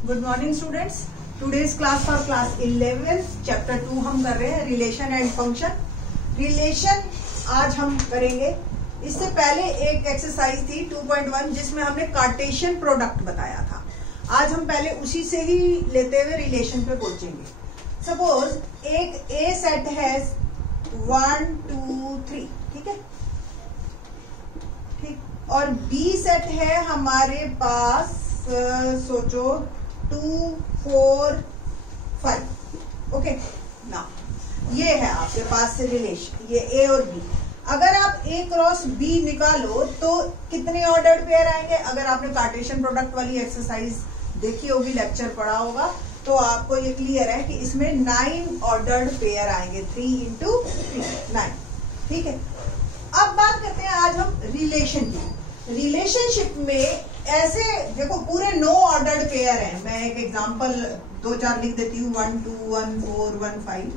Good morning students. Today's class for class 11 chapter 2 हम कर रहे हैं रिलेशन एंड फंक्शन। रिलेशन आज हम करेंगे। इससे पहले एक एक्सरसाइज थी 2.1 जिसमें हमने कार्टेशियन प्रोडक्ट बताया था। आज हम पहले उसी से ही लेते हुए रिलेशन पे पहुंचेंगे। सपोज एक ए सेट है 1 2 3, ठीक है, ठीक, और बी सेट है हमारे पास सोचो 2 4 5। ओके ना, ये है आपके पास रिलेशन, ये ए और बी। अगर आप ए क्रॉस बी निकालो तो कितने ऑर्डर्ड पेयर आएंगे? अगर आपने कार्टेशियन प्रोडक्ट वाली एक्सरसाइज देखी होगी, लेक्चर पढ़ा होगा, तो आपको ये क्लियर है कि इसमें 9 ऑर्डर्ड पेयर आएंगे। 3 into 3 9, ठीक है। अब बात करते हैं आज हम रिलेशन की। रिलेशनशिप में ऐसे देखो पूरे 9 ऑर्डर्ड पेयर हैं। मैं एक एग्जांपल 2-4 लिख देती हूँ, 1 2 1 4 1 5,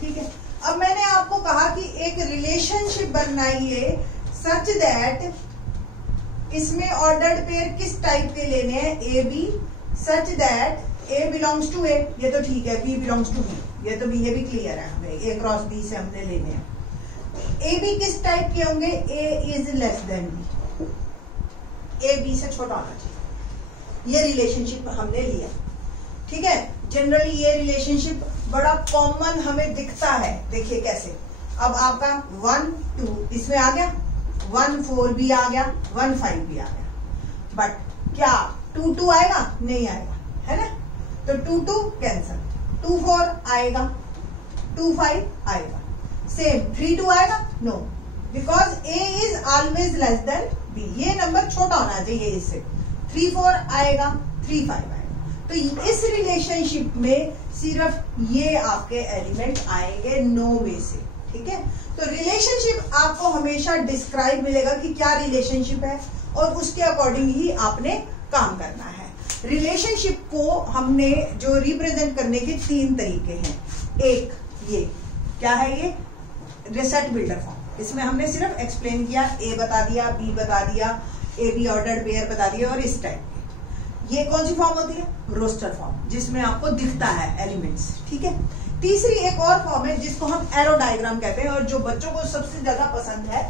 ठीक है। अब मैंने आपको कहा कि एक रिलेशनशिप बनाइए सच दैट इसमें ऑर्डर्ड पेयर किस टाइप के लेने हैं, A B, such that A belongs to A, ये तो ठीक है, बी बिलोंग्स टू बी, ये तो बी, ये भी क्लियर है, हमें ए क्रॉस बी से हमने लेने हैं। ए बी किस टाइप के होंगे, A is less than B, A B से छोटा होना चाहिए। ये रिलेशनशिप हमने लिया, ठीक है। जनरली ये रिलेशनशिप बड़ा कॉमन हमें दिखता है। देखिए कैसे, अब आपका 1 2 इसमें आ गया, 1 4 भी आ गया, 1 5 भी आ गया, बट क्या 2 2 आएगा? नहीं आएगा, है ना। तो 2 2 कैंसल, 2 4 आएगा, 2 5 आएगा, सेम 3 2 आएगा, no, because A is always less than B. ये नंबर छोटा होना चाहिए इससे। 3 4 आएगा, 3 5 आएगा। तो इस रिलेशनशिप में सिर्फ ये आपके एलिमेंट आएंगे 9 में से, ठीक है। तो रिलेशनशिप आपको हमेशा डिस्क्राइब मिलेगा कि क्या रिलेशनशिप है, और उसके अकॉर्डिंग ही आपने काम करना है। रिलेशनशिप को हमने जो रिप्रेजेंट करने के 3 तरीके हैं। एक ये क्या है, ये सेट बिल्डर फॉर्म। इसमें हमने सिर्फ एक्सप्लेन किया, ए बता दिया, बी बता दिया, ए बी ऑर्डर्ड पेयर बता दिया, और इस टाइप के। ये कौन सी फॉर्म होती है? रोस्टर फॉर्म, जिसमें आपको दिखता है एलिमेंट्स, ठीक है। तीसरी एक और फॉर्म है जिसको हम एरो डायग्राम कहते हैं, और जो बच्चों को सबसे ज्यादा पसंद है।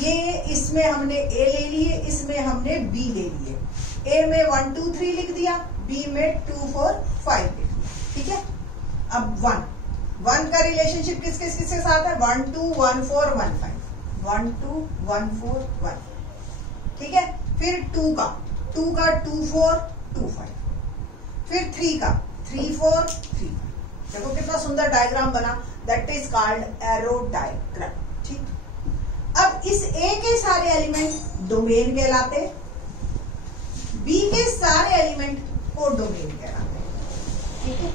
ये इसमें हमने ए ले लिए, इसमें हमने बी ले लिए। ए में 1 2 3 लिख दिया, बी में 2 4 5 लिख दिया, ठीक है। अब 1 का रिलेशनशिप किस किस किसके साथ है? 1 2 1 4 1 5, 1 2 1 4 1, ठीक है। फिर 2 का 2 4 2 5, फिर 3 का 3 4 3। देखो कितना सुंदर डायग्राम बना, that is called arrow diagram, ठीक। अब इस ए के सारे एलिमेंट डोमेन कहलाते, बी के सारे एलिमेंट को डोमेन कहलाते, ठीक है।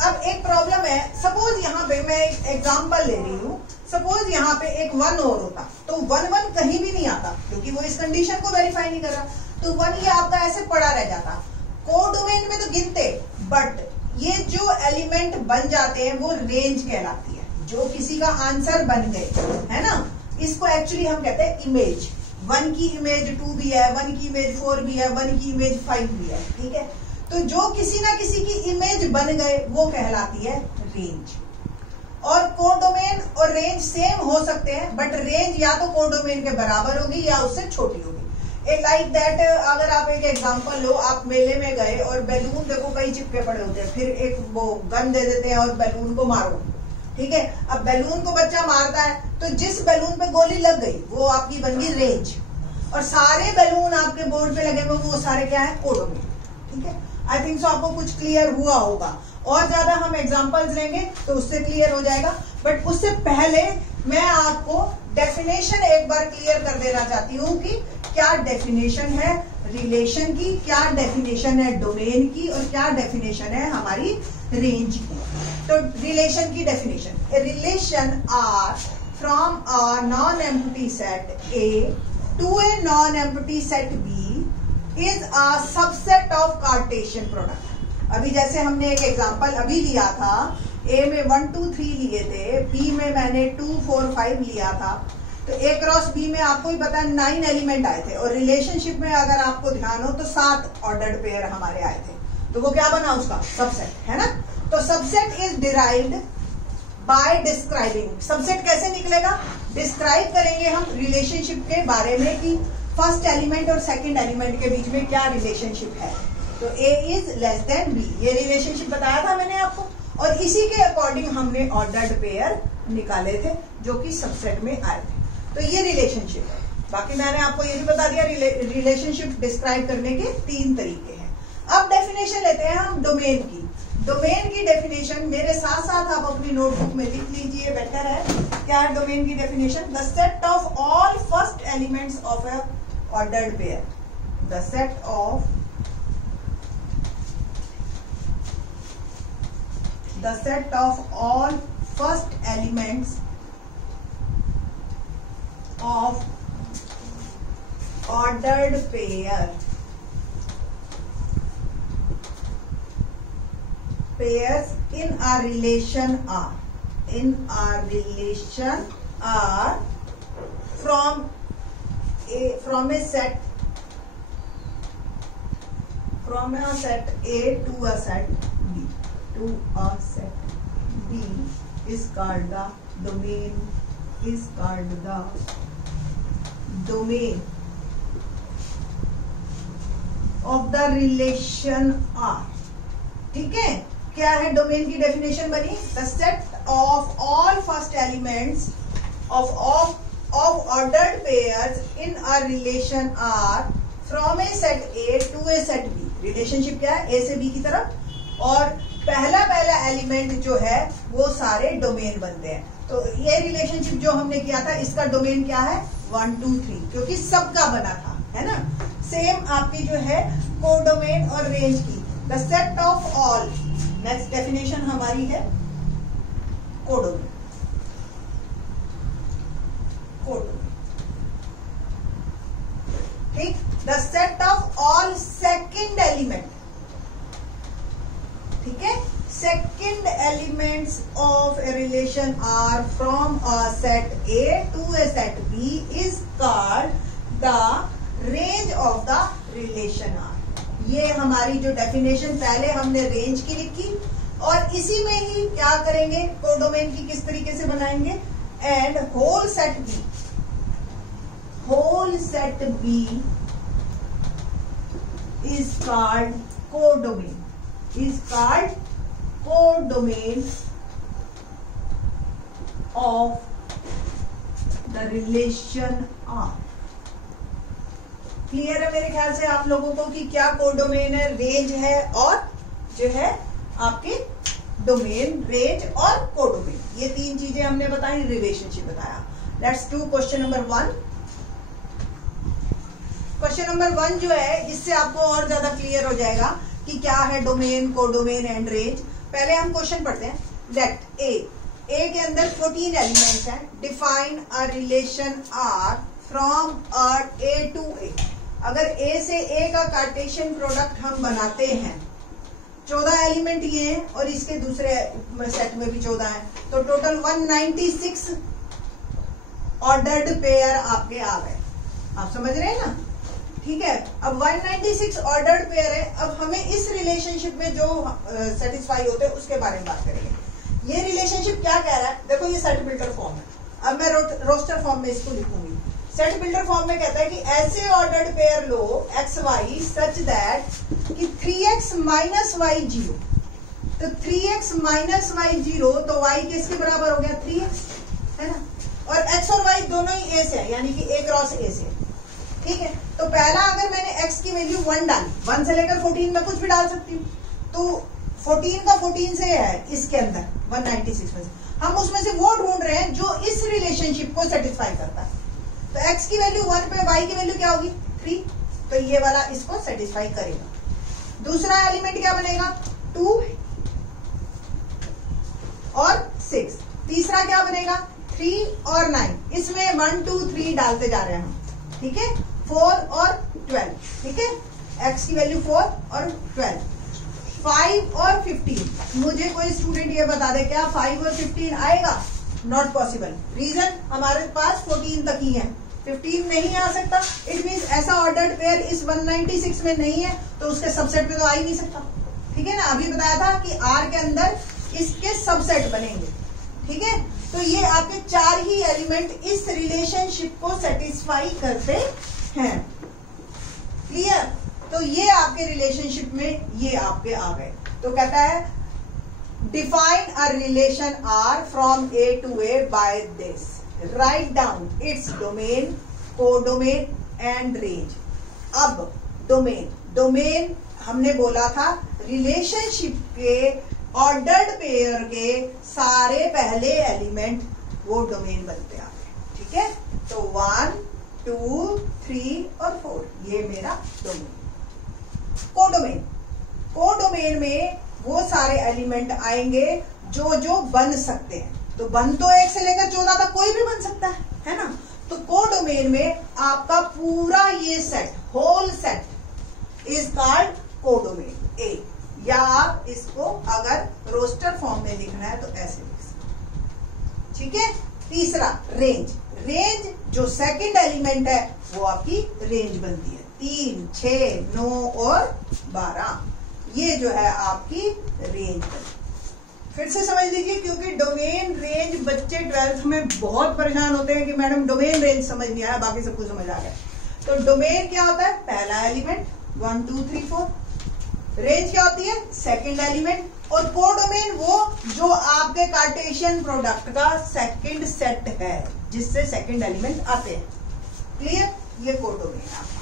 अब एक प्रॉब्लम है, सपोज यहाँ पे मैं एक एग्जांपल ले रही हूँ। सपोज यहाँ पे एक 1 और होता तो 1 1 कहीं भी नहीं आता, क्योंकि वो इस कंडीशन को वेरीफाई नहीं कर रहा, तो 1 ये आपका ऐसे पड़ा रह जाता। कोडोमेन में तो गिनते, बट ये जो एलिमेंट बन जाते हैं वो रेंज कहलाती है। जो किसी का आंसर बन गए, है ना, इसको एक्चुअली हम कहते हैं इमेज। 1 की इमेज 2 भी है, 1 की इमेज 4 भी है, 1 की इमेज 5 भी है, ठीक है। तो जो किसी ना किसी की इमेज बन गए वो कहलाती है रेंज। और कोडोमेन और रेंज सेम हो सकते हैं, बट रेंज या तो कोडोमेन के बराबर होगी या उससे छोटी होगी। एक लाइक दैट, अगर आप एक एग्जांपल लो, आप मेले में गए और बैलून देखो कई चिपके पड़े होते हैं, फिर एक वो गन दे देते हैं और बैलून को मारो, ठीक है। अब बैलून को बच्चा मारता है, तो जिस बैलून पे गोली लग गई वो आपकी बन गई रेंज, और सारे बैलून आपके बोर्ड पे लगे हुए वो सारे क्या है? कोडोमेन, ठीक है। आई थिंक सो आपको कुछ क्लियर हुआ होगा। और ज्यादा हम एग्जांपल्स लेंगे तो उससे क्लियर हो जाएगा, बट उससे पहले मैं आपको डेफिनेशन एक बार क्लियर कर देना चाहती हूँ कि क्या डेफिनेशन है रिलेशन की, क्या डेफिनेशन है डोमेन की, और क्या डेफिनेशन है हमारी रेंज की। तो रिलेशन की definition, relation R from a non empty set A to a non empty set B is a subset of Cartesian product। अभी जैसे हमने एक एग्जांपल अभी लिया था, ए में 1 2 3 लिए थे, बी में मैंने 2 4 5 लिया था, तो ए क्रॉस बी में आपको ही पता है 9 एलिमेंट आए थे, और रिलेशनशिप में अगर आपको ध्यान हो तो 7 ऑर्डर्ड पेयर हमारे आए थे, तो वो क्या बना उसका सबसेट, है ना। तो subset is derived bye describing. Subset कैसे निकलेगा, डिस्क्राइब करेंगे हम रिलेशनशिप के बारे में कि फर्स्ट एलिमेंट और सेकंड एलिमेंट के बीच में क्या रिलेशनशिप है। तो ए इज लेस देन बी, ये रिलेशनशिप बताया था मैंने आपको, और इसी के अकॉर्डिंग हमने ऑर्डर्ड पेयर निकाले थे जो कि सबसेट में आए थे। तो ये रिलेशनशिप है। बाकी मैंने आपको ये भी बता दिया रिलेशनशिप डिस्क्राइब करने के 3 तरीके हैं। अब डेफिनेशन लेते हैं हम डोमेन की। डोमेन की डेफिनेशन मेरे साथ साथ आप अपनी नोटबुक में लिख लीजिए, बेटर है। क्या है डोमेन की definition, the set of all first elements of A ordered pair, the set of all first elements of ordered pairs in a relation are from a set A to a set B is called the domain of the relation R। ठीक है, क्या है domain की definition बनी, the set of all first elements of ordered pairs in a relation R from a set A to a set B। Relationship क्या है, ए से B की तरफ, और पहला एलिमेंट जो है वो सारे डोमेन बनते हैं। तो ये रिलेशनशिप जो हमने किया था इसका डोमेन क्या है, 1 2 3, क्योंकि सबका बना था, है ना। सेम आपकी जो है कोडोमेन और रेंज की, the set of all, next definition हमारी है कोडोमेन। ठीक, the set of all second element, ठीक है, second elements of a relation R from a set A to a set B is called the range of the relation R. ये हमारी जो definition पहले हमने रेंज की लिखी, और इसी में ही क्या करेंगे, कोडोमेन की किस तरीके से बनाएंगे, and whole set B is called codomain, of the relation R। Clear है मेरे ख्याल से आप लोगों को कि क्या कोडोमेन है, रेंज है, और जो है आपके डोमेन, रेंज और कोडोमेन, ये 3 चीजें हमने बताई, रिलेशनशिप बताया। Let's do question number 1। Question number 1 जो है इससे आपको और ज्यादा क्लियर हो जाएगा कि क्या है डोमेन, कोडोमेन एंड रेंज। पहले हम क्वेश्चन पढ़ते हैं। लेट ए के अंदर 14 एलिमेंट्स हैं। Define a relation R from A to A. अगर ए से ए का कार्टेशियन प्रोडक्ट हम बनाते हैं, 14 एलिमेंट ये हैं और इसके दूसरे सेट में भी 14 हैं, तो टोटल 196 ऑर्डर्ड पेयर आपके आ गए। आप समझ रहे हैं ना, ठीक है। अब 196 ऑर्डर्ड पेयर है। अब हमें इस रिलेशनशिप में जो सेटिस्फाई होते हैं उसके बारे में बात करेंगे। ये रिलेशनशिप क्या कह रहा है, देखो ये सेट बिल्डर फॉर्म है। अब मैं रोस्टर फॉर्म में इसको लिखूंगी। सेट बिल्डर फॉर्म में कहता है कि ऐसे ऑर्डर्ड पेयर लो एक्स वाई सच दैट कि 3x माइनस वाई 0, तो 3x माइनस वाई 0, तो y किसके बराबर हो गया, 3x, है ना। और x और y दोनों ही a से है, यानी कि a क्रॉस a से, ठीक है। तो पहला अगर मैंने x की वैल्यू 1 डाली, 1 से लेकर 14 में कुछ भी डाल सकती हूँ, तो 14 का 14 से है इसके अंदर 196 में से, हम उसमें से वो ढूंढ रहे हैं जो इस रिलेशनशिप को सेटिस्फाई करता है। तो x की वैल्यू 1 पे y की वैल्यू क्या होगी, 3, तो ये वाला इसको सेटिस्फाई करेगा। दूसरा एलिमेंट क्या बनेगा, 2 और 6। तीसरा क्या बनेगा, 3 और 9। इसमें 1 2 3 डालते जा रहे हैं हम, ठीक है। 4 और 12, ठीक है, x की वैल्यू 4 और 12। 5 और 15। मुझे कोई स्टूडेंट ये बता दे क्या 5 और 15 आएगा? Not possible. रीजन, हमारे पास 14 तक ही है, 15 नहीं आ सकता। इट मींस ऐसा ऑर्डर्ड पेयर इस 196 में नहीं है, तो उसके सबसेट में तो आ ही नहीं सकता। ठीक है ना, अभी बताया था कि R के अंदर इसके सबसेट बनेंगे। ठीक है, तो ये आपके 4 ही एलिमेंट इस रिलेशनशिप को सेटिस्फाई करते हैं। क्लियर? तो ये आपके रिलेशनशिप में ये आपके आ गए। तो कहता है define a relation R from A to A by this. Write down its domain, codomain and range. अब डोमेन हमने बोला था रिलेशनशिप के ऑर्डर्ड पेयर के सारे पहले एलिमेंट वो डोमेन बनते हैं। ठीक है, तो 1, 2, 3 और 4 ये मेरा डोमेन। कोडोमेन में वो सारे एलिमेंट आएंगे जो जो बन सकते हैं। तो बन तो 1 से लेकर 14 तक कोई भी बन सकता है ना। तो कोडोमेन में आपका पूरा ये set, whole set is called codomain A, या आप इसको अगर रोस्टर फॉर्म में लिखना है तो ऐसे लिख सकते। ठीक है, तीसरा रेंज जो सेकंड एलिमेंट है वो आपकी रेंज बनती है। 3, 6, 9 और 12 ये जो है आपकी रेंज बनती है। फिर से समझ लीजिए, क्योंकि डोमेन रेंज बच्चे 12th में बहुत परेशान होते हैं कि मैडम डोमेन रेंज समझ नहीं आया, बाकी सब कुछ समझ आ गया। तो डोमेन क्या होता है? पहला एलिमेंट 1, 2, 3, 4। रेंज क्या होती है? Second element. और कोडोमेन वो जो आपके कार्टेशियन प्रोडक्ट का सेकंड सेट है, जिससे सेकंड एलिमेंट आते हैं। क्लियर? ये कोडोमेन आपका।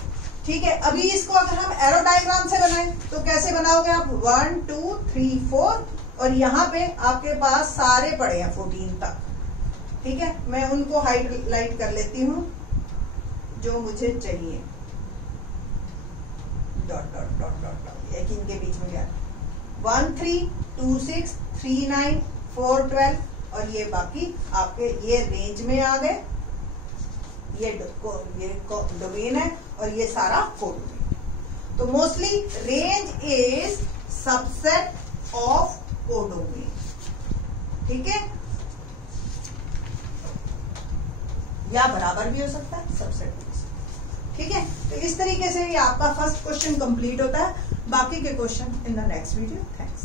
ठीक है, अभी इसको अगर हम एरो डायग्राम से बनाएं तो कैसे बनाओगे आप? 1, 2, 3, 4 और यहाँ पे आपके पास सारे पड़े हैं 14 तक। ठीक है, मैं उनको हाईलाइट कर लेती हूँ जो मुझे चाहिए। Dot dot dot dot dot, एक इनके बीच में गया। 1, 3, 2, 6, 3, 9, 4, 12 और ये बाकी आपके ये रेंज में आ गए। ये डोमेन है और ये सारा कोडोमेन। तो mostly range is subset of codomain. ठीक है, या बराबर भी हो सकता है, सबसेट भी हो सकता है। ठीक है, तो इस तरीके से ये आपका फर्स्ट क्वेश्चन कंप्लीट होता है। बाकी के question in the next video. Thanks.